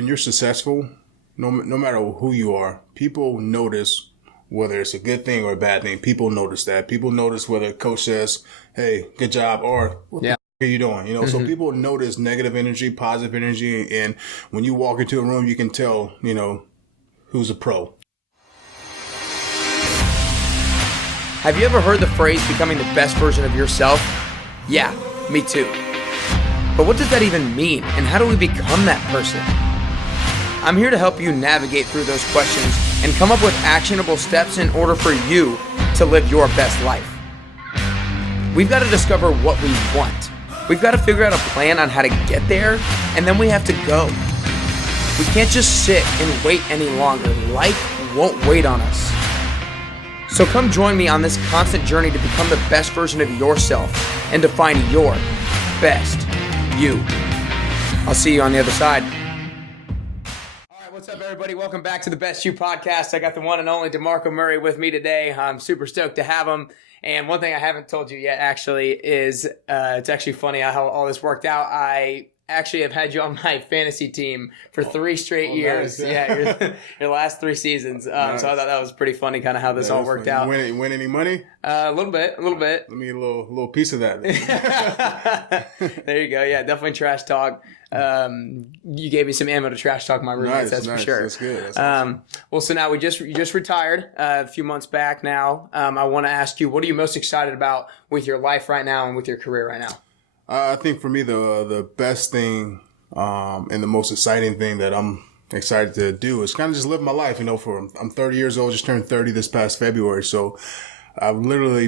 When you're successful, no matter who you are, people notice whether it's a good thing or a bad thing. People notice that. People notice whether a coach says, hey, good job, or what the f- are you doing? You know, so people notice negative energy, positive energy. And when you walk into a room, you can tell, you know, who's a pro. Have you ever heard the phrase becoming the best version of yourself? Yeah, me too. But what does that even mean, and how do we become that person? I'm here to help you navigate through those questions and come up with actionable steps in order for you to live your best life. We've got to discover what we want. We've got to figure out a plan on how to get there, and then we have to go. We can't just sit and wait any longer. Life won't wait on us. So come join me on this constant journey to become the best version of yourself and to find your best you. I'll see you on the other side. All right, what's up, everybody? Welcome back to the Best You podcast. I got the one and only DeMarco Murray with me today. I'm super stoked to have him. And one thing I haven't told you yet, actually, is it's actually funny how all this worked out. I actually have had you on my fantasy team for 3 straight years. Nice, yeah, your last 3 seasons. Nice. So I thought that was pretty funny, kind of how this all worked out. Win any money? A little bit. Let me get a little piece of that. There you go. Yeah, definitely trash talk. You gave me some ammo to trash talk my roommates. That's for sure. That's good. That's awesome. Well, so now you just retired a few months back. Now, I want to ask you, what are you most excited about with your life right now and with your career right now? I think for me, the best thing and the most exciting thing that I'm excited to do is kind of just live my life. You know, I'm 30 years old, just turned 30 this past February. So I've literally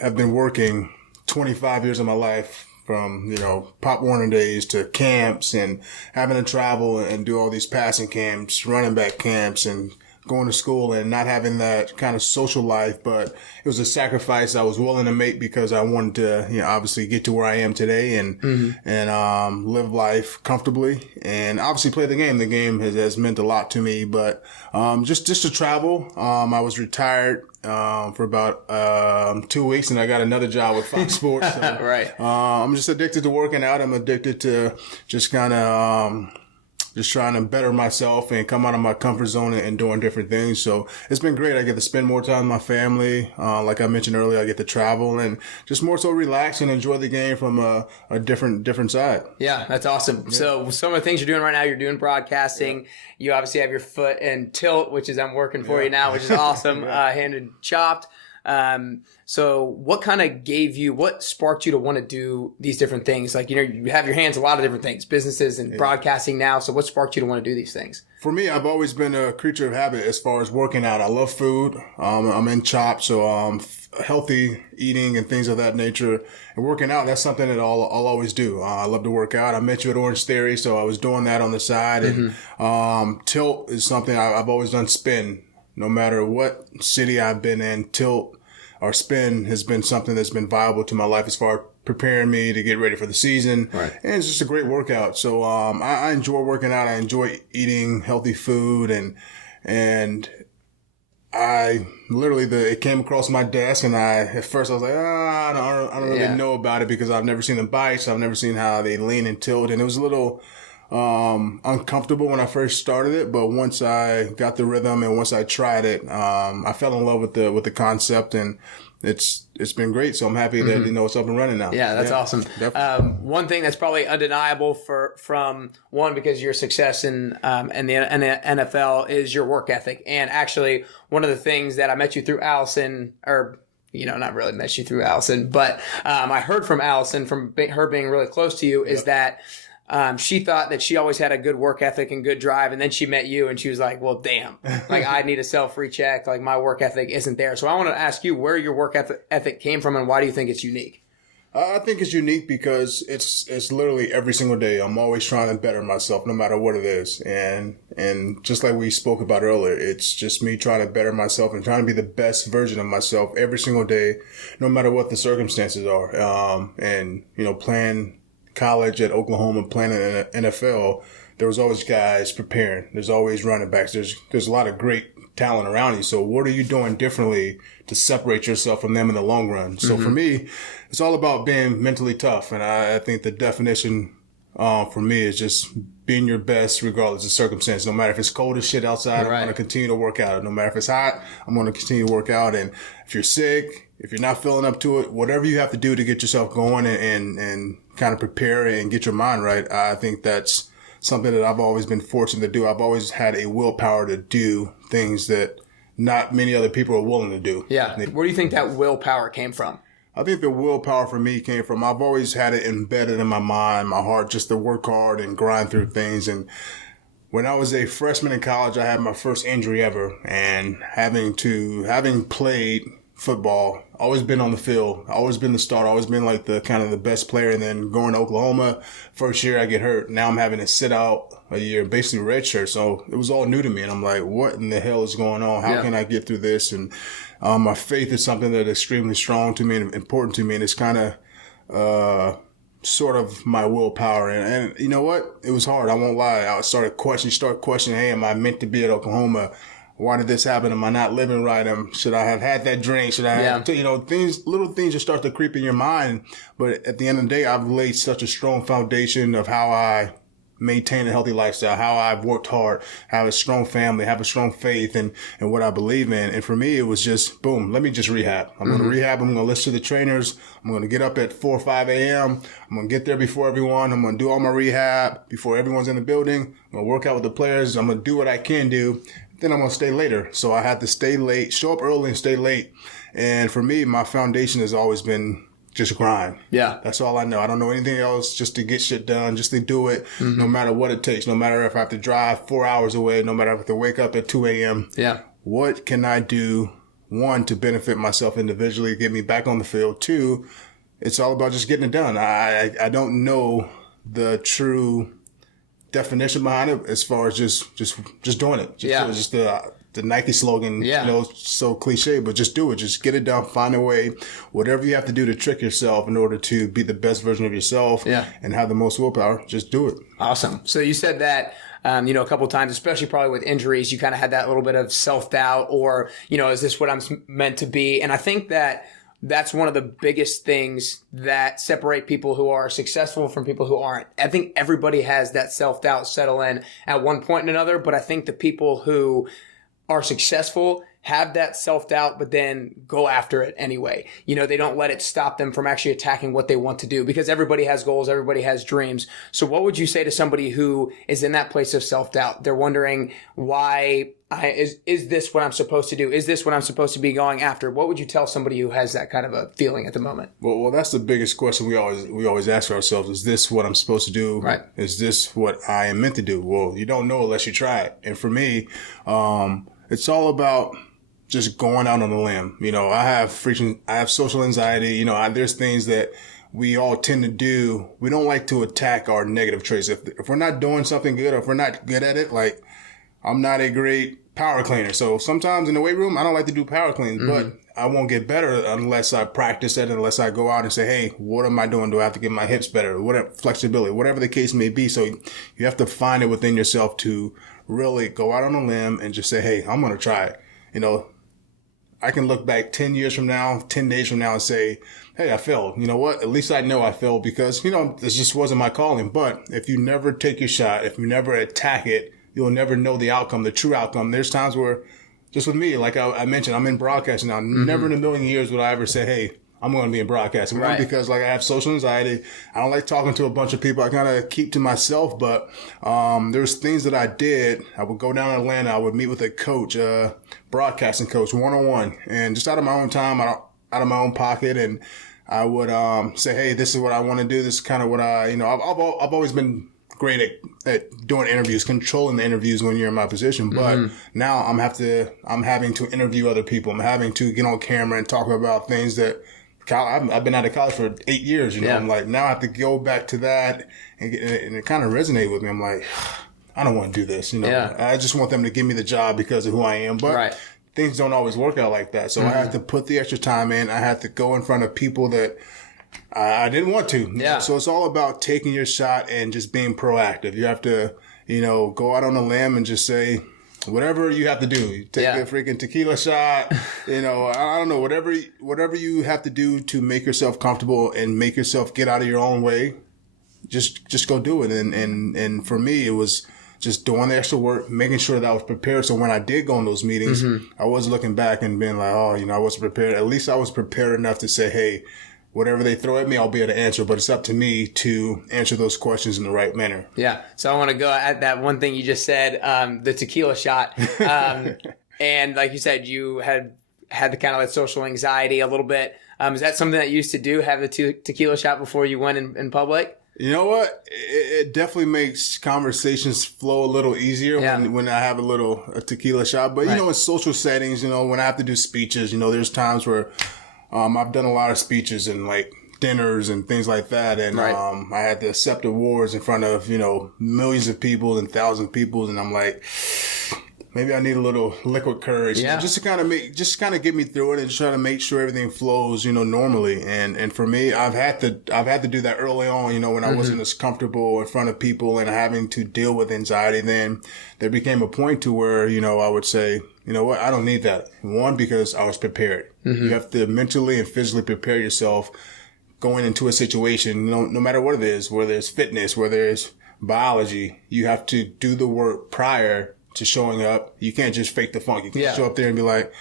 have been working 25 years of my life, from, you know, Pop Warner days to camps and having to travel and do all these passing camps, running back camps, and going to school and not having that kind of social life. But it was a sacrifice I was willing to make because I wanted to, you know, obviously get to where I am today and live life comfortably and obviously play the game. The game has meant a lot to me, but just to travel. I was retired for about 2 weeks, and I got another job with Fox Sports. So, Right. I'm just addicted to working out. I'm addicted to just kind of just trying to better myself and come out of my comfort zone and doing different things. So it's been great. I get to spend more time with my family. Like I mentioned earlier, I get to travel and just more so relax and enjoy the game from a different side. Yeah, that's awesome. Yeah. So some of the things you're doing right now, you're doing broadcasting. Yeah. You obviously have your foot in tilt, which is I'm working for you now, which is awesome. Handed chopped. So what kind of what sparked you to want to do these different things? Like, you know, you have your hands a lot of different things, businesses and broadcasting now. So what sparked you to want to do these things? For me, I've always been a creature of habit as far as working out. I love food. I'm in chop, so healthy eating and things of that nature. And working out, that's something that I'll always do. I love to work out. I met you at Orange Theory, so I was doing that on the side. And tilt is something I've always done. Spin. No matter what city I've been in, tilt or spin has been something that's been viable to my life as far as preparing me to get ready for the season. Right. And it's just a great workout. So I enjoy working out. I enjoy eating healthy food, and I literally it came across my desk, and at first I was like, I don't really know about it because I've never seen them bite, so I've never seen how they lean and tilt, and it was a little uncomfortable when I first started it, but once I got the rhythm and once I tried it, I fell in love with the concept, and it's been great. So I'm happy that, you know, it's up and running now. Yeah, that's awesome. One thing that's probably undeniable from one, because your success in the NFL is your work ethic. And actually one of the things that I met you through Allison, or, you know, not really met you through Allison, but, I heard from Allison, from her being really close to you, is that she thought that she always had a good work ethic and good drive, and then she met you and she was like, well, damn, like I need a self-recheck, like my work ethic isn't there. So I want to ask you where your work ethic came from, and why do you think it's unique? I think it's unique because it's literally every single day. I'm always trying to better myself no matter what it is. And just like we spoke about earlier, it's just me trying to better myself and trying to be the best version of myself every single day, no matter what the circumstances are. And, you know, playing college at Oklahoma, playing in the NFL, there was always guys preparing. There's always running backs. There's a lot of great talent around you. So what are you doing differently to separate yourself from them in the long run? So for me, it's all about being mentally tough. And I think the definition for me is just being your best regardless of circumstance. No matter if it's cold as shit outside, I'm going to continue to work out. No matter if it's hot, I'm going to continue to work out. And if you're sick, if you're not feeling up to it, whatever you have to do to get yourself going and kind of prepare and get your mind right, I think that's something that I've always been fortunate to do. I've always had a willpower to do things that not many other people are willing to do. Yeah. Where do you think that willpower came from? I think the willpower for me came from, I've always had it embedded in my mind, my heart, just to work hard and grind through things. And when I was a freshman in college, I had my first injury ever, and having played football, always been on the field, always been the starter, always been like the kind of the best player. And then going to Oklahoma, first year I get hurt. Now I'm having to sit out a year, basically redshirt. So it was all new to me. And I'm like, what in the hell is going on? How can I get through this? And my faith is something that is extremely strong to me and important to me. And it's kind of sort of my willpower. And you know what? It was hard. I won't lie. I start questioning, hey, am I meant to be at Oklahoma? Why did this happen? Am I not living right? Should I have had that drink? Should I have, little things just start to creep in your mind. But at the end of the day, I've laid such a strong foundation of how I maintain a healthy lifestyle, how I've worked hard, have a strong family, have a strong faith and what I believe in. And for me, it was just, boom, let me just rehab. I'm going to rehab. I'm going to listen to the trainers. I'm going to get up at 4 or 5 a.m. I'm going to get there before everyone. I'm going to do all my rehab before everyone's in the building. I'm going to work out with the players. I'm going to do what I can do. Then I'm going to stay later. So I had to stay late, show up early and stay late. And for me, my foundation has always been just grind. Yeah. That's all I know. I don't know anything else, just to get shit done, just to do it, no matter what it takes, no matter if I have to drive 4 hours away, no matter if I have to wake up at 2 a.m. Yeah. What can I do, one, to benefit myself individually, get me back on the field? Two, it's all about just getting it done. I don't know the true definition behind it as far as just doing it. Just the Nike slogan, so cliche, but just do it. Just get it done. Find a way, whatever you have to do to trick yourself in order to be the best version of yourself and have the most willpower. Just do it. Awesome. So you said that, a couple of times, especially probably with injuries, you kind of had that little bit of self-doubt or, is this what I'm meant to be? And I think that that's one of the biggest things that separate people who are successful from people who aren't. I think everybody has that self-doubt settle in at one point or another, but I think the people who are successful have that self-doubt, but then go after it anyway. They don't let it stop them from actually attacking what they want to do, because everybody has goals, everybody has dreams. So what would you say to somebody who is in that place of self-doubt? They're wondering, why is this what I'm supposed to do? Is this what I'm supposed to be going after? What would you tell somebody who has that kind of a feeling at the moment? Well, that's the biggest question we always ask ourselves. Is this what I'm supposed to do? Right. Is this what I am meant to do? Well, you don't know unless you try it. And for me, it's all about just going out on a limb. I have social anxiety. There's things that we all tend to do. We don't like to attack our negative traits. If we're not doing something good, or if we're not good at it, like I'm not a great power cleaner. So sometimes in the weight room, I don't like to do power cleans, but I won't get better unless I practice it, unless I go out and say, hey, what am I doing? Do I have to get my hips better? Whatever, flexibility, whatever the case may be. So you have to find it within yourself to really go out on a limb and just say, hey, I'm going to try it. I can look back 10 years from now, 10 days from now and say, hey, I failed. You know what? At least I know I failed because, this just wasn't my calling. But if you never take your shot, if you never attack it, you'll never know the outcome, the true outcome. There's times where, just with me, like I mentioned, I'm in broadcasting now. Never in a million years would I ever say, hey, I'm going to be in broadcasting. Right. Because I have social anxiety. I don't like talking to a bunch of people. I kind of keep to myself. But there's things that I did. I would go down to Atlanta. I would meet with a coach, broadcasting coach, one-on-one. And just out of my own time, out of my own pocket. And I would say, hey, this is what I want to do. This is kind of what I've always been great at doing interviews, controlling the interviews when you're in my position. But now I'm having to interview other people. I'm having to get on camera and talk about things that I've been out of college for 8 years, I'm like, now I have to go back to that and it kind of resonated with me. I'm like, I don't want to do this, I just want them to give me the job because of who I am. But things don't always work out like that. So I have to put the extra time in. I have to go in front of people that I didn't want to. Yeah. So it's all about taking your shot and just being proactive. You have to, go out on a limb and just say, whatever you have to do. You take a freaking tequila shot, I don't know, whatever you have to do to make yourself comfortable and make yourself get out of your own way, just go do it. And for me, it was just doing the extra work, making sure that I was prepared. So when I did go in those meetings, I was looking back and being like, oh, I wasn't prepared. At least I was prepared enough to say, hey, whatever they throw at me, I'll be able to answer. But it's up to me to answer those questions in the right manner. Yeah. So I want to go at that one thing you just said, the tequila shot. And like you said, you had the kind of like social anxiety a little bit. Is that something that you used to do, have the tequila shot before you went in public? You know what? It definitely makes conversations flow a little easier when I have a tequila shot. But, in social settings, when I have to do speeches, there's times where I've done a lot of speeches and like dinners and things like that. And I had to accept awards in front of, millions of people and thousands of people. And I'm like, maybe I need a little liquid courage just to kind of get me through it and try to make sure everything flows, normally. And for me, I've had to do that early on, when I wasn't as comfortable in front of people and having to deal with anxiety. Then there became a point to where, I would say, you know what, I don't need that. One, because I was prepared. You have to mentally and physically prepare yourself going into a situation, no matter what it is, whether it's fitness, whether it's biology, you have to do the work prior to showing up. You can't just fake the funk. You can't show up there and be like,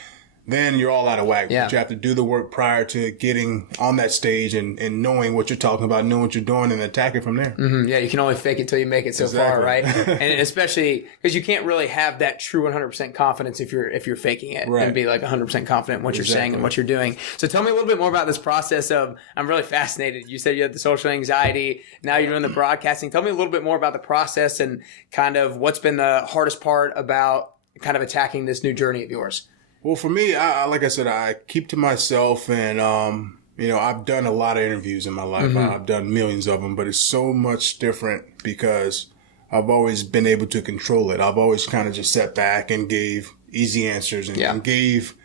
then you're all out of whack. But you have to do the work prior to getting on that stage and knowing what you're talking about, knowing what you're doing, and attack it from there. Yeah, you can only fake it till you make it so far, right? And especially because you can't really have that true 100% confidence if you're faking it and be like 100% confident in what you're saying and what you're doing. So tell me a little bit more about this process of, I'm really fascinated. You said you had the social anxiety. Now you're doing the broadcasting. Tell me a little bit more about the process and kind of what's been the hardest part about kind of attacking this new journey of yours. Well, for me, like I said, I keep to myself and, I've done a lot of interviews in my life. I've done millions of them, but it's so much different because I've always been able to control it. I've always kind of just sat back and gave easy answers and gave,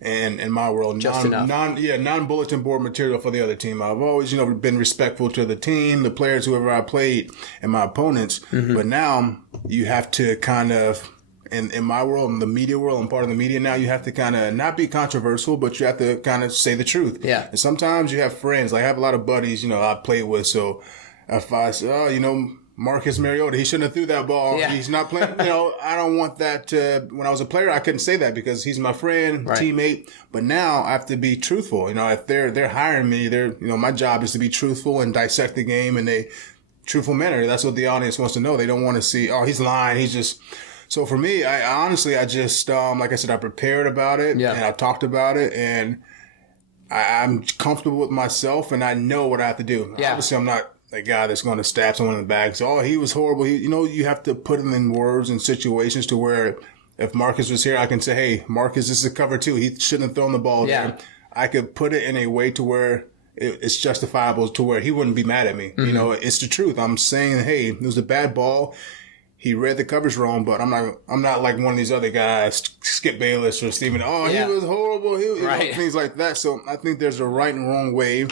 and in my world, non-bulletin board material for the other team. I've always, been respectful to the team, the players, whoever I played, and my opponents. But now you have to kind of, in my world, in the media world, I'm part of the media now, you have to kind of not be controversial, but you have to kind of say the truth. Yeah. And sometimes you have friends, like I have a lot of buddies, I play with. So if I say, Marcus Mariota, he shouldn't have threw that ball. Yeah. He's not playing. I don't want that to, when I was a player, I couldn't say that because he's my friend, teammate. But now I have to be truthful. If they're hiring me, my job is to be truthful and dissect the game in a truthful manner. That's what the audience wants to know. They don't want to see, oh, he's lying. He's just. So for me, I honestly, I just, like I said, I prepared about it and I talked about it and I'm comfortable with myself and I know what I have to do. Yeah. Obviously, I'm not a guy that's going to stab someone in the back. So, he was horrible. You have to put it in words and situations to where if Marcus was here, I can say, hey, Marcus, this is cover 2. He shouldn't have thrown the ball there. I could put it in a way to where it's justifiable to where he wouldn't be mad at me. It's the truth. I'm saying, hey, it was a bad ball. He read the covers wrong, but I'm not like one of these other guys, Skip Bayless or Steven. Oh, he was horrible. Things like that. So I think there's a right and wrong way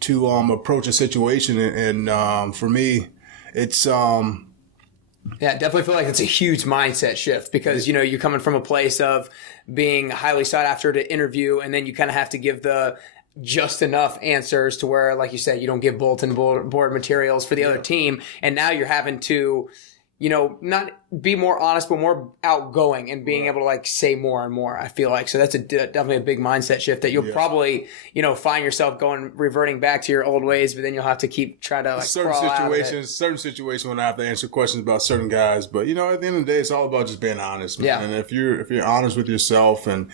to approach a situation, and for me, it's I definitely feel like it's a huge mindset shift because you're coming from a place of being highly sought after to interview, and then you kind of have to give the just enough answers to where, like you said, you don't give bulletin board materials for the other team, and now you're having to not be more honest, but more outgoing and being able to like say more and more, I feel like. So that's definitely a big mindset shift that you'll probably, find yourself reverting back to your old ways, but then you'll have to keep trying to like certain situations when I have to answer questions about certain guys. But, at the end of the day, it's all about just being honest, man. Yeah. And if you're honest with yourself and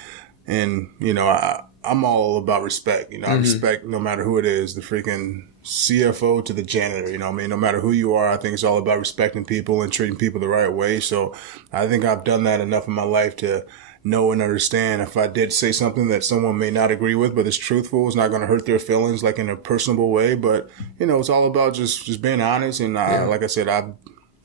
I'm all about respect. I respect no matter who it is, the freaking CFO to the janitor. No matter who you are, I think it's all about respecting people and treating people the right way. So I think I've done that enough in my life to know and understand if I did say something that someone may not agree with, but it's truthful, it's not going to hurt their feelings like in a personable way. But, it's all about just being honest. And like I said,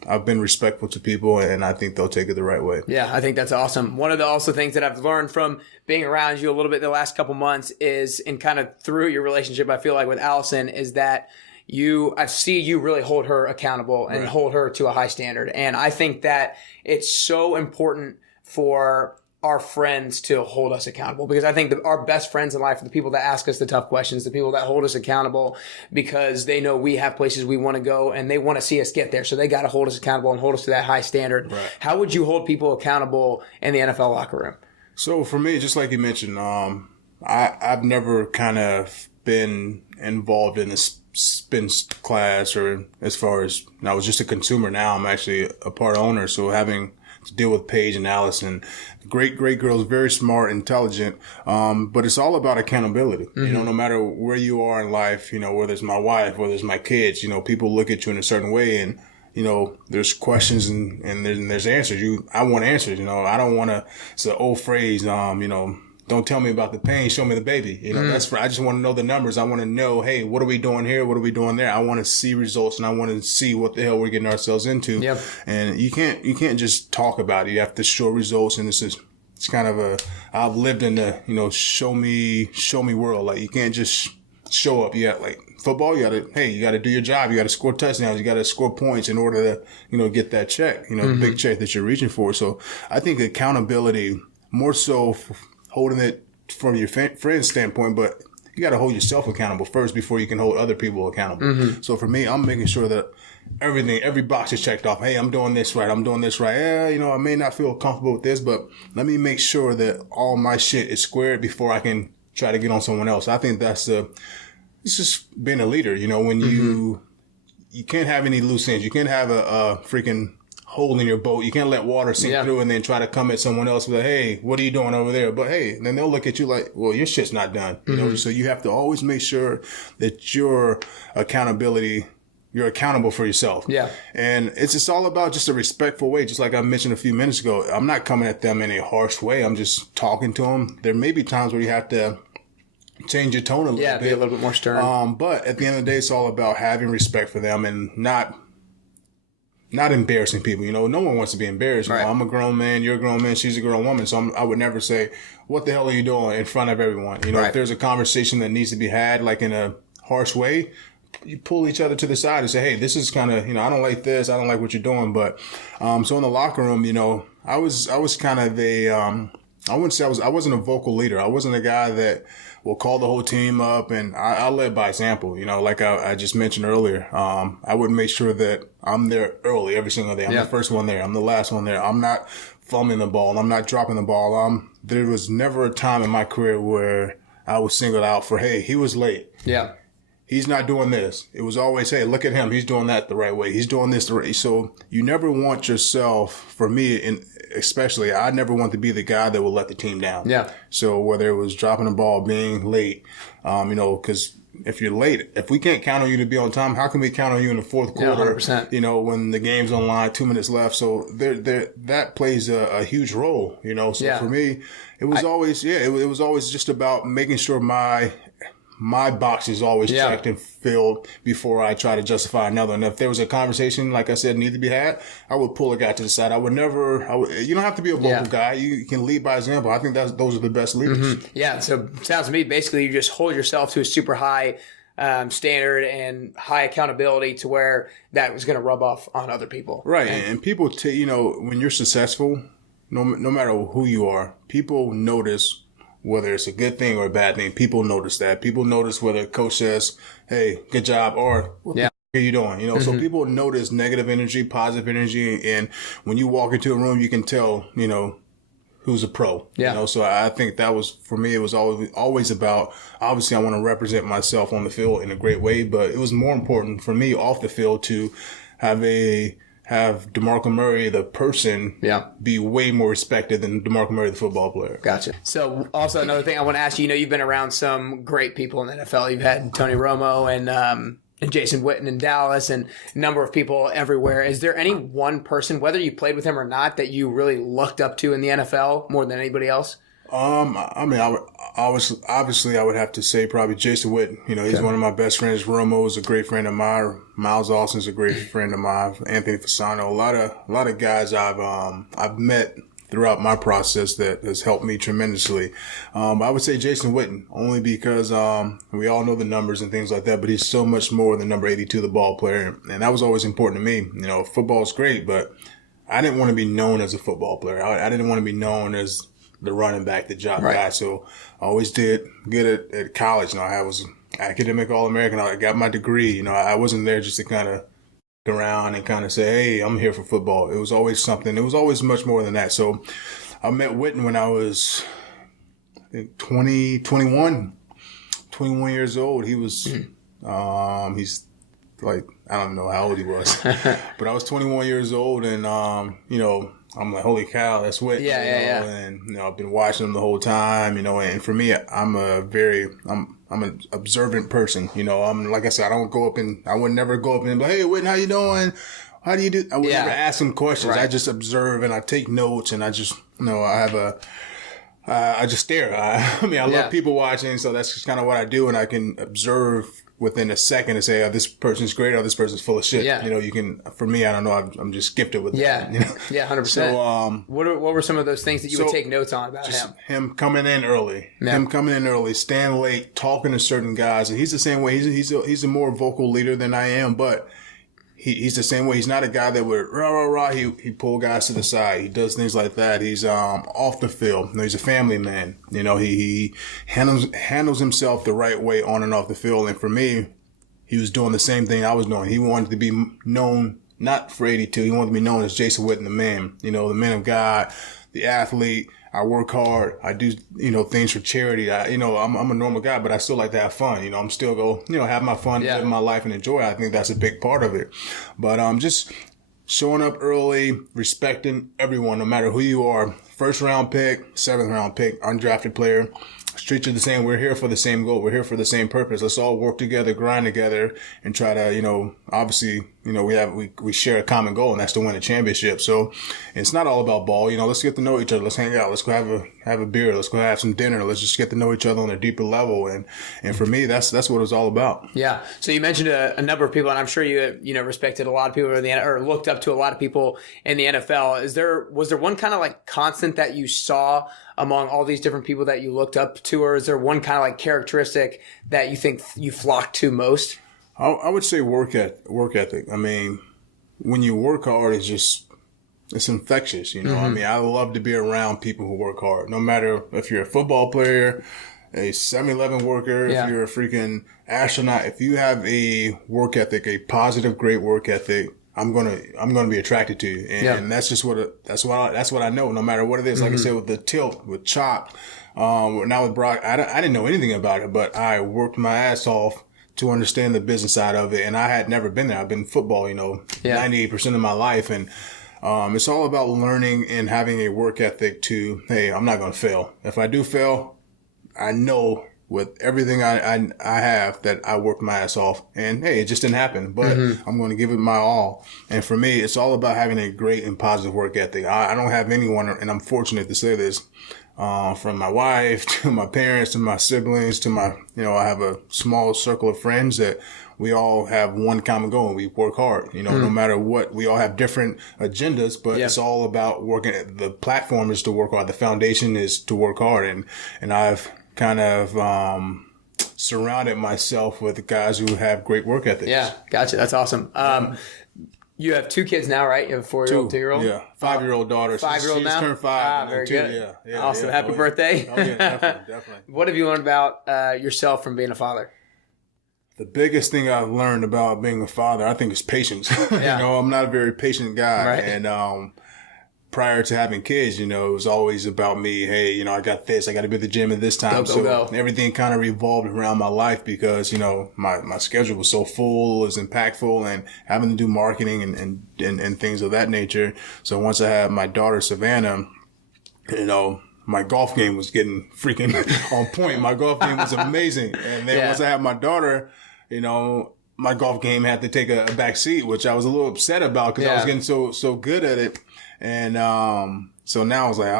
I've been respectful to people, and I think they'll take it the right way. Yeah, I think that's awesome. One of the also things that I've learned from being around you a little bit the last couple months is, and kind of through your relationship, I feel like with Allison, is that I see you really hold her accountable and hold her to a high standard. And I think that it's so important for our friends to hold us accountable? Because I think our best friends in life are the people that ask us the tough questions, the people that hold us accountable because they know we have places we want to go and they want to see us get there. So they got to hold us accountable and hold us to that high standard. Right. How would you hold people accountable in the NFL locker room? So for me, just like you mentioned, I've never kind of been involved in this spin class or as far as I was just a consumer. Now I'm actually a part owner. So having to deal with Paige and Allison, great girls, very smart, intelligent. But it's all about accountability. Mm-hmm. You know, no matter where you are in life, you know, whether it's my wife, whether it's my kids, you know, people look at you in a certain way and, you know, there's questions and there's answers. I want answers, you know, I don't want to, it's an old phrase, you know, don't tell me about the pain, show me the baby. You know, that's I just want to know the numbers. I want to know, hey, what are we doing here? What are we doing there? I want to see results and I want to see what the hell we're getting ourselves into. Yep. And you can't just talk about it. You have to show results. And it's kind of I've lived in the, you know, show me world. Like you can't just show up. You got like football. You got to do your job. You got to score touchdowns. You got to score points in order to, you know, get that check, you know, the big check that you're reaching for. So I think accountability more so holding it from your friend's standpoint, but you got to hold yourself accountable first before you can hold other people accountable. Mm-hmm. So for me, I'm making sure that every box is checked off. Hey, I'm doing this right. I'm doing this right. Yeah, you know, I may not feel comfortable with this, but let me make sure that all my shit is squared before I can try to get on someone else. I think it's just being a leader. You know, when you can't have any loose ends. You can't have a freaking hole in your boat. You can't let water sink through and then try to come at someone else with, hey, what are you doing over there? But hey, then they'll look at you like, well, your shit's not done. You know, so you have to always make sure that you're accountable for yourself. Yeah. And it's just all about just a respectful way. Just like I mentioned a few minutes ago, I'm not coming at them in a harsh way. I'm just talking to them. There may be times where you have to change your tone a little bit. Yeah, be a little bit more stern. But at the end of the day, it's all about having respect for them and not embarrassing people. You know, no one wants to be embarrassed. Right. You know, I'm a grown man, you're a grown man, she's a grown woman. So I would never say, what the hell are you doing in front of everyone? You know, if there's a conversation that needs to be had, like in a harsh way, you pull each other to the side and say, hey, this is kind of, you know, I don't like this. I don't like what you're doing. But, so in the locker room, you know, I was kind of I wouldn't say I wasn't a vocal leader. I wasn't a guy that will call the whole team up, and I led by example. You know, like I just mentioned earlier, I would make sure that I'm there early every single day. I'm the first one there. I'm the last one there. I'm not fumbling the ball. I'm not dropping the ball. There was never a time in my career where I was singled out for, hey, he was late. Yeah. He's not doing this. It was always, hey, look at him. He's doing that the right way. He's doing this the right way. So you never want yourself, for me, and especially, I never want to be the guy that will let the team down. Yeah. So whether it was dropping the ball, being late, you know, because if you're late, if we can't count on you to be on time, how can we count on you in the fourth quarter? 100%. You know, when the game's on line, 2 minutes left. So that plays a huge role, you know. So for me, it was it was always just about making sure my box is always checked and filled before I try to justify another. And if there was a conversation, like I said, need to be had, I would pull a guy to the side. You don't have to be a vocal guy. You can lead by example. I think those are the best leaders. Mm-hmm. Yeah. So it sounds to me, basically, you just hold yourself to a super high standard and high accountability to where that was going to rub off on other people. Right. And people, you know, when you're successful, no matter who you are, people notice whether it's a good thing or a bad thing. People notice that. People notice whether a coach says, hey, good job, or what the are you doing? You know, so people notice negative energy, positive energy. And when you walk into a room, you can tell, you know, who's a pro. Yeah. You know, so I think that was, for me, it was always about, obviously I want to represent myself on the field in a great way, but it was more important for me off the field to have DeMarco Murray, the person, be way more respected than DeMarco Murray, the football player. Gotcha. So also another thing I want to ask you, you know, you've been around some great people in the NFL. You've had Tony Romo and Jason Witten in Dallas and a number of people everywhere. Is there any one person, whether you played with him or not, that you really looked up to in the NFL more than anybody else? I mean, obviously I would have to say probably Jason Witten. You know, he's one of my best friends. Romo is a great friend of mine. Miles Austin's a great friend of mine. Anthony Fasano. A lot of guys I've met throughout my process that has helped me tremendously. I would say Jason Witten, only because we all know the numbers and things like that, but he's so much more than number 82, the ball player. And that was always important to me. You know, football is great, but I didn't want to be known as a football player. I didn't want to be known as the running back, the job guy. So I always did good at college. I was academic All-American. I got my degree. I wasn't there just to kind of around and kind of say, hey, I'm here for football. It was always something. It was always much more than that. So I met Witten when I was, I think, 21 years old. He was, he's like, I don't know how old he was, but I was 21 years old and, I'm like, holy cow, that's Witten. Yeah. And, I've been watching him the whole time, and for me, I'm an observant person. I'm, like I said, I would never go up and be like, hey, Witten, how you doing? How do you do? I would never ask him questions. Right. I just observe and I take notes and I just, I just stare. I love people watching. So that's just kind of what I do. And I can observe within a second and say, oh, this person's great or this person's full of shit. Yeah. You can, for me, I don't know. I'm just gifted with that. Yeah, 100%. So, what were some of those things that you would take notes on about him? Him coming in early. Yeah. Him coming in early, staying late, talking to certain guys. And he's the same way. He's a more vocal leader than I am, but he's the same way. He's not a guy that would rah, rah, rah. He pull guys to the side. He does things like that. He's off the field. He's a family man. He handles himself the right way on and off the field. And for me, he was doing the same thing I was doing. He wanted to be known, not for 82. He wanted to be known as Jason Witten, the man. The man of God, the athlete. I work hard. I do, things for charity. I'm a normal guy, but I still like to have fun. I'm still have my fun, live my life and enjoy it. I think that's a big part of it. But, just showing up early, respecting everyone, no matter who you are. First round pick, 7th round pick, undrafted player. Treat you the same. We're here for the same goal. We're here for the same purpose. Let's all work together, grind together, and try to, obviously, we share a common goal, and that's to win a championship. So it's not all about ball. Let's get to know each other. Let's hang out. Let's go have a beer. Let's go have some dinner. Let's just get to know each other on a deeper level. And for me, that's what it's all about. Yeah. So you mentioned a number of people, and I'm sure you respected a lot of people or looked up to a lot of people in the NFL. Was there one kind of like constant that you saw among all these different people that you looked up to, or is there one kind of like characteristic that you think you flocked to most? I would say work ethic. When you work hard, it's infectious. I love to be around people who work hard, no matter if you're a football player, a 7-Eleven worker, if you're a freaking astronaut. If you have a work ethic, a positive, great work ethic, I'm gonna be attracted to you, and that's just that's what I know. No matter what it is, like I said, with the tilt, with Chop, now with Brock, I didn't know anything about it, but I worked my ass off to understand the business side of it, and I had never been there. I've been football, 98% of my life, and it's all about learning and having a work ethic to, hey, I'm not gonna fail. If I do fail, I know with everything I have that I worked my ass off, and hey, it just didn't happen, but I'm going to give it my all. And for me, it's all about having a great and positive work ethic. I don't have anyone, and I'm fortunate to say this, from my wife to my parents to my siblings to my, I have a small circle of friends that we all have one common goal, and we work hard, no matter what. We all have different agendas, but it's all about working. The platform is to work hard. The foundation is to work hard. And I've kind of surrounded myself with guys who have great work ethics. Yeah, gotcha. That's awesome. You have 2 kids now, right? You have a 4-year-old, 2-year-old? Yeah, 5-year-old daughter. 5-year-old now? She's turned 5. Very 2, good. Yeah. Awesome. Happy birthday. Oh, yeah, definitely. What have you learned about yourself from being a father? The biggest thing I've learned about being a father, I think, is patience. I'm not a very patient guy. Right. And prior to having kids, it was always about me. Hey, I got this. I got to be at the gym at this time. Go. Everything kind of revolved around my life because, my schedule was so full, it was impactful, and having to do marketing and things of that nature. So once I had my daughter, Savannah, my golf game was getting freaking on point. My golf game was amazing. And then once I had my daughter, my golf game had to take a back seat, which I was a little upset about because I was getting so good at it. And so now I was like,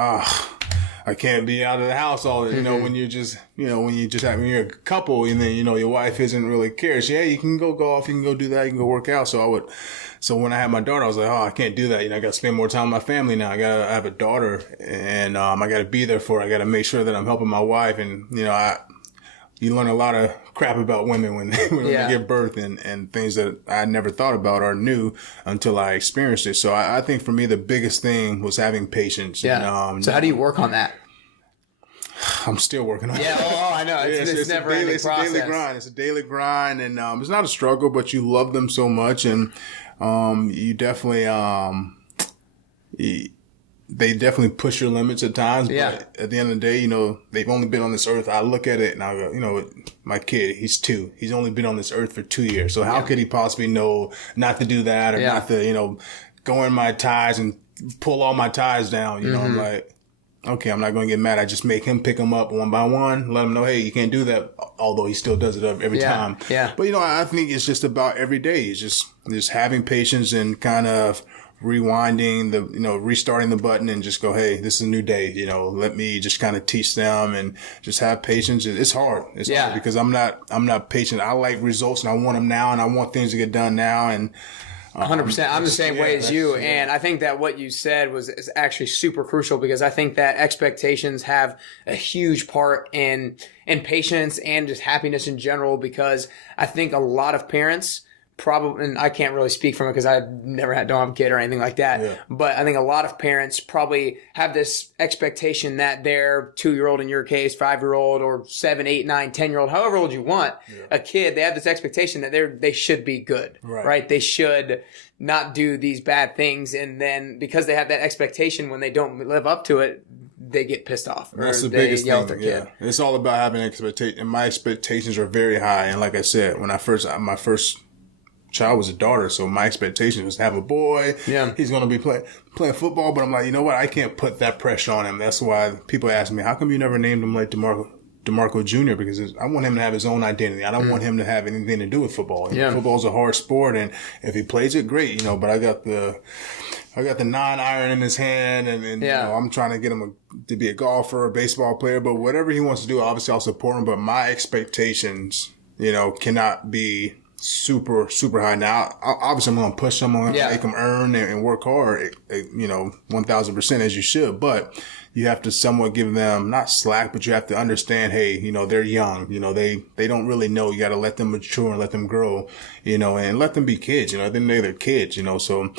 I can't be out of the house all day. When you're just, when you're a couple and then, your wife isn't really cares. Yeah, you can go golf, you can go do that, you can go work out. So when I had my daughter, I was like, I can't do that. I got to spend more time with my family now. I have a daughter and, I got to be there for her. I got to make sure that I'm helping my wife. And, you learn a lot of crap about women when they give birth and things that I never thought about or knew until I experienced it. So I think for me, the biggest thing was having patience. Yeah. And, so how do you work on that? I'm still working on it. Yeah, I know. It's never ending process. It's a daily grind. It's a daily grind, and it's not a struggle, but you love them so much, and you definitely they definitely push your limits at times. Yeah. But at the end of the day, you know, they've only been on this earth. I look at it and I go, you know, my kid, he's 2. He's only been on this earth for 2 years. So how could he possibly know not to do that or not to, you know, go in my ties and pull all my ties down? You know, I'm like, okay, I'm not going to get mad. I just make him pick them up one by one, let him know, hey, you can't do that. Although he still does it every time. Yeah. But, you know, I think it's just about every day. It's just having patience and kind of rewinding restarting the button and just go, hey, this is a new day. You know, let me just kind of teach them and just have patience. It's hard. It's hard because I'm not patient. I like results and I want them now and I want things to get done now. And 100%. I'm the same way as you. And I think that what you said is actually super crucial because I think that expectations have a huge part in patience and just happiness in general, because I think a lot of parents probably, and I can't really speak from it because I've never don't have a kid or anything like that. Yeah. But I think a lot of parents probably have this expectation that their 2-year-old, in your case, 5-year-old, or 7, 8, 9, 10-year-old, however old you want, a kid, they have this expectation that they should be good, right? They should not do these bad things. And then because they have that expectation, when they don't live up to it, they get pissed off. Or that's the they biggest yell thing. At their kid. It's all about having expectations. And my expectations are very high. And like I said, when my first child was a daughter, so my expectation was to have a boy. Yeah, he's going to be playing football. But I'm like, you know what? I can't put that pressure on him. That's why people ask me, how come you never named him like DeMarco Jr.? Because I want him to have his own identity. I don't want him to have anything to do with football. You know, football's a hard sport, and if he plays it, great. You know, but I got the 9-iron in his hand, and you know, I'm trying to get him to be a golfer, a baseball player. But whatever he wants to do, obviously I'll support him. But my expectations, you know, cannot be super, super high. Now, obviously I'm going to push them, I'm going to make them earn and work hard, you know, 1,000% as you should. But you have to somewhat give them, not slack, but you have to understand, hey, you know, they're young, you know, they don't really know. You got to let them mature and let them grow, you know, and let them be kids, you know, then they're kids, you know, so,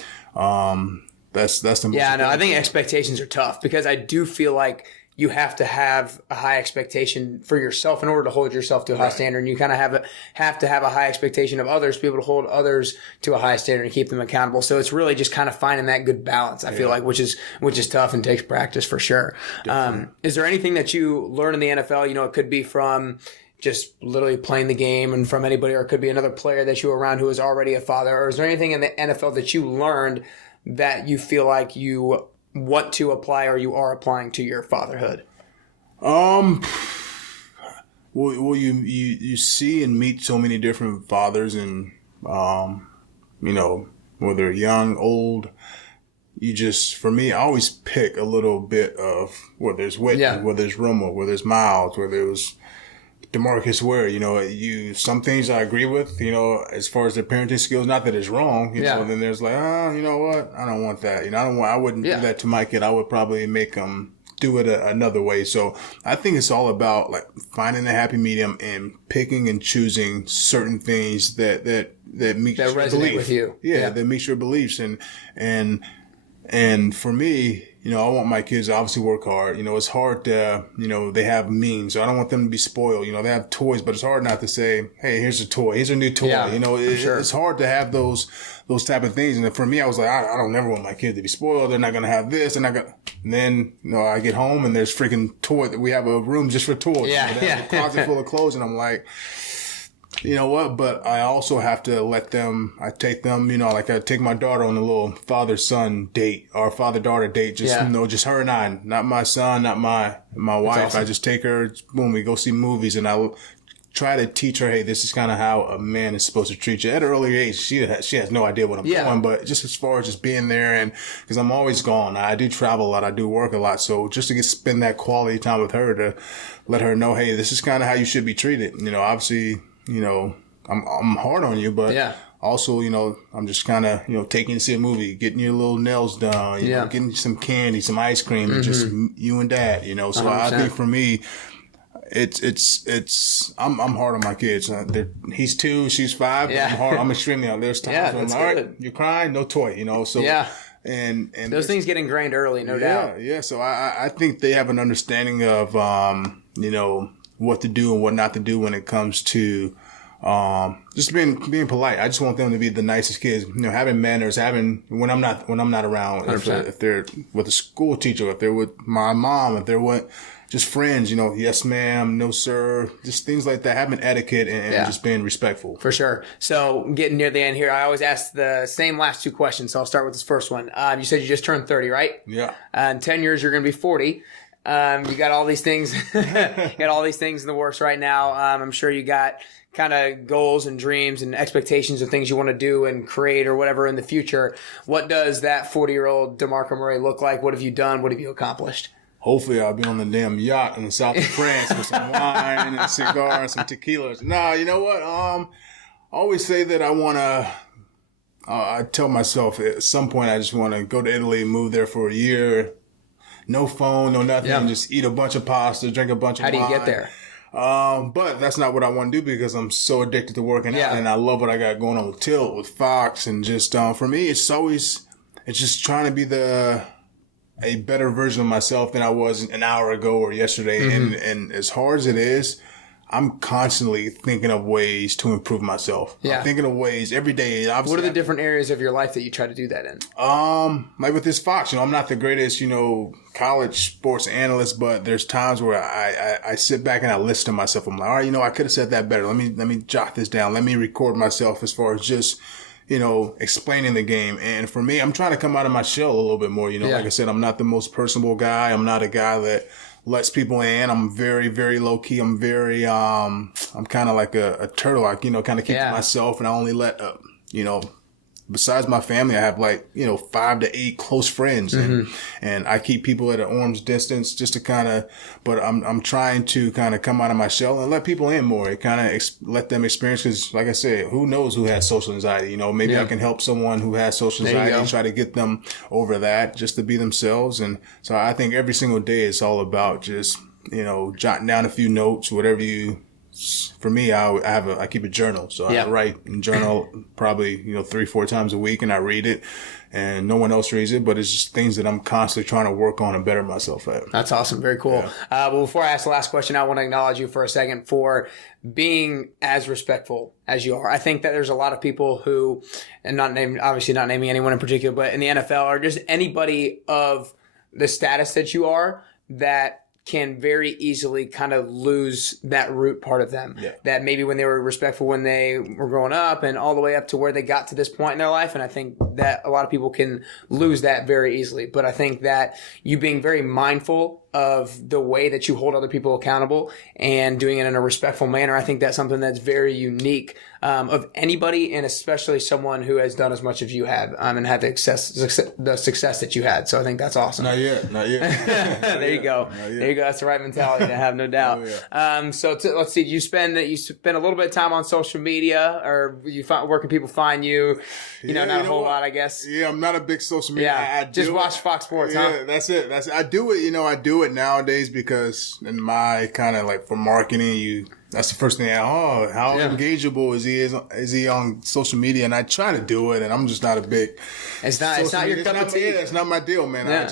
that's the most important. I think expectations are tough because I do feel like you have to have a high expectation for yourself in order to hold yourself to a high standard. And you kind of have to have a high expectation of others to be able to hold others to a high standard and keep them accountable. So it's really just kind of finding that good balance, I feel like, which is tough and takes practice for sure. Is there anything that you learn in the NFL? You know, it could be from just literally playing the game and from anybody, or it could be another player that you were around who was already a father. Or is there anything in the NFL that you learned that you feel like you want to apply or you are applying to your fatherhood? Well, you see and meet so many different fathers, and you know, whether young, old, for me, I always pick a little bit of whether it's Whitney, whether it's Romo, whether it's Miles, whether it was DeMarcus Ware. You know, some things I agree with, you know, as far as their parenting skills, not that it's wrong, you know, then there's like, you know what? I don't want that. You know, I wouldn't do that to my kid. I would probably make them do it another way. So I think it's all about like finding a happy medium and picking and choosing certain things that meet your resonate belief. With you. Yeah, that meets your beliefs. And for me, you know, I want my kids to obviously work hard. You know, it's hard to, you know, they have means. So I don't want them to be spoiled. You know, they have toys, but it's hard not to say, hey, here's a toy. Here's a new toy. You know, it's hard to have those type of things. And for me, I was like, I don't never want my kids to be spoiled. They're not going to have this. And then, you know, I get home and there's freaking toy. We have a room just for toys. Yeah. You know, they have a closet full of clothes. And I'm like, you know what? But I also have to I take them, you know, like I take my daughter on a little father-son date or father-daughter date. Just, you know, just her and I, not my son, not my wife. Awesome. I just take her when we go see movies, and I try to teach her, hey, this is kind of how a man is supposed to treat you. At an early age, she has no idea what I'm doing, but just as far as just being there, and because I'm always gone, I do travel a lot, I do work a lot, so just to spend that quality time with her, to let her know, hey, this is kind of how you should be treated. You know, obviously, you know, I'm hard on you, but also, you know, I'm just kind of, you know, taking you to see a movie, getting your little nails done, you know, getting some candy, some ice cream, and just you and dad, you know. So 100%. I think for me, I'm hard on my kids. He's 2, she's 5. I'm hard. I'm extremely hard. There's times when I'm all right, you're crying, no toy, you know. So And those things get ingrained early, no doubt. Yeah. So I think they have an understanding of, what to do and what not to do when it comes to, just being polite. I just want them to be the nicest kids, having manners, when I'm not around, if they're with a school teacher, if they're with my mom, if they're with just friends, yes ma'am, no sir, just things like that, having etiquette and just being respectful. For sure. So getting near the end here, I always ask the same last two questions. So I'll start with this first one. You said you just turned 30, right? Yeah. In 10 years, you're going to be 40. You got all these things, in the works right now. I'm sure you got kind of goals and dreams and expectations of things you want to do and create or whatever in the future. What does that 40-year-old DeMarco Murray look like? What have you done? What have you accomplished? Hopefully I'll be on the damn yacht in the south of France with some wine and a cigar and some tequilas. Nah, you know what? I always say that I tell myself at some point I just want to go to Italy, move there for a year. No phone, no nothing. Just eat a bunch of pasta, drink a bunch of wine. How do you get there? But that's not what I want to do because I'm so addicted to working out, and I love what I got going on with Tilt, with Fox, and just for me, it's just trying to be a better version of myself than I was an hour ago or yesterday. Mm-hmm. And as hard as it is, I'm constantly thinking of ways to improve myself. Yeah. I'm thinking of ways every day. Obviously, what are the different areas of your life that you try to do that in? Like with this Fox, I'm not the greatest, college sports analyst, but there's times where I sit back and I listen to myself. I'm like, all right, I could have said that better. Let me jot this down. Let me record myself as far as just, explaining the game. And for me, I'm trying to come out of my shell a little bit more. Like I said, I'm not the most personable guy. I'm not a guy that lets people in. I'm very, very low key. I'm very, I'm kind of like a turtle. I, kind of keep to myself, and I only let, besides my family, I have 5 to 8 close friends, and I keep people at an arm's distance just to but I'm trying to kind of come out of my shell and let people in more. It kind of let them experience, because like I said, who knows who has social anxiety? Maybe I can help someone who has social anxiety and try to get them over that, just to be themselves. And so I think every single day it's all about just, jotting down a few notes, whatever you. For me, I keep a journal, so I write and journal probably 3-4 times a week, and I read it, and no one else reads it, but it's just things that I'm constantly trying to work on and better myself at. That's awesome, very cool. Yeah. Well, before I ask the last question, I want to acknowledge you for a second for being as respectful as you are. I think that there's a lot of people who, and obviously not naming anyone in particular, but in the NFL or just anybody of the status that you are, that can very easily kind of lose that root part of them. Yeah. That maybe when they were respectful when they were growing up and all the way up to where they got to this point in their life. And I think that a lot of people can lose that very easily. But I think that you being very mindful of the way that you hold other people accountable and doing it in a respectful manner, I think that's something that's very unique of anybody, and especially someone who has done as much as you have and had the success that you had. So I think that's awesome. Not yet. There you go. There you go. That's the right mentality to have, no doubt. So let's see. You spend a little bit of time on social media, or where can people find you? Not a whole lot, I guess. Yeah, I'm not a big social media. Yeah, just watch Fox Sports, huh? Yeah, that's it. I do it. I do it nowadays because in my kind of for marketing, that's the first thing. How engageable is he on social media? And I try to do it, and I'm just not a big. It's not your cup of tea. It's not my deal, man. Yeah.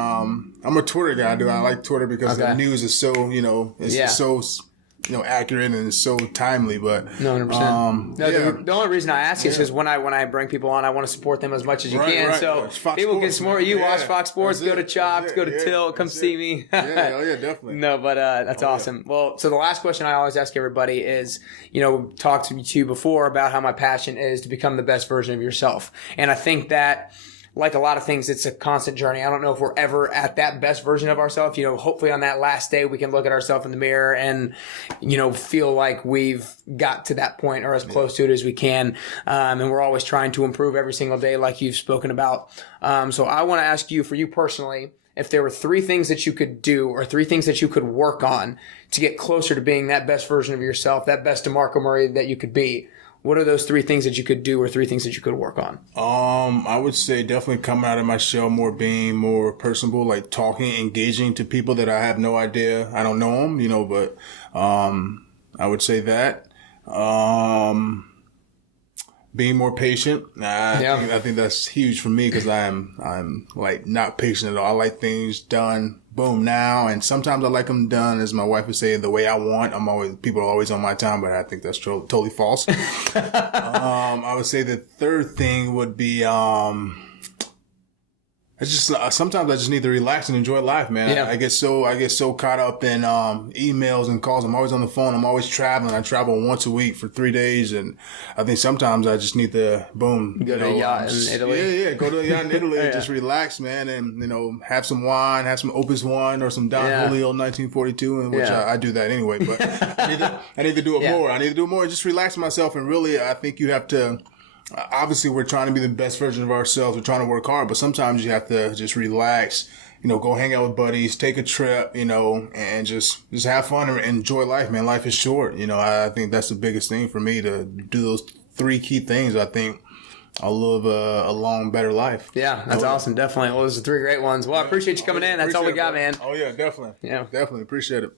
I'm a Twitter guy. I like Twitter because the news is so so accurate and so timely. But 100%. The only reason I ask is because when I bring people on, I want to support them as much as you can. Right. So people can support you. Watch Fox Sports. Go to Chopped. Go to Tilt. Come see me. Definitely. No, but that's awesome. Well, so the last question I always ask everybody is, talked to you before about how my passion is to become the best version of yourself, and I think that, like a lot of things, it's a constant journey. I don't know if we're ever at that best version of ourselves. Hopefully on that last day, we can look at ourselves in the mirror and, feel like we've got to that point or as close to it as we can. And we're always trying to improve every single day, like you've spoken about. So I want to ask you, for you personally, if there were 3 things that you could do or 3 things that you could work on to get closer to being that best version of yourself, that best DeMarco Murray that you could be, what are those 3 things that you could do or 3 things that you could work on? I would say definitely coming out of my shell more, being more personable, like talking, engaging to people that I have no idea. I don't know them, but being more patient. I think that's huge for me because I'm like not patient at all. I like things done, boom, now. And sometimes I like them done, as my wife would say, the way I want. People are always on my time, but I think that's totally false. I would say the third thing would be, it's just sometimes I just need to relax and enjoy life, man. Yeah. I get so caught up in emails and calls. I'm always on the phone. I'm always traveling. I travel once a week for 3 days, and I think sometimes I just need to go to a yacht in Italy. Yeah, go to a yacht in Italy and just relax, man, and have some wine, have some Opus One or some Don Julio 1942, and which I do that anyway. But I need to do it more. I need to do it more and just relax myself. And really, I think you have to. Obviously, we're trying to be the best version of ourselves. We're trying to work hard, but sometimes you have to just relax, go hang out with buddies, take a trip, and just have fun and enjoy life, man. Life is short. I think that's the biggest thing for me, to do those 3 key things. I think I'll live a long, better life. Yeah, that's awesome. Definitely. Well, those are 3 great ones. Well, I appreciate you coming in. That's all we got, man. Oh, yeah, definitely. Yeah. Definitely. Appreciate it.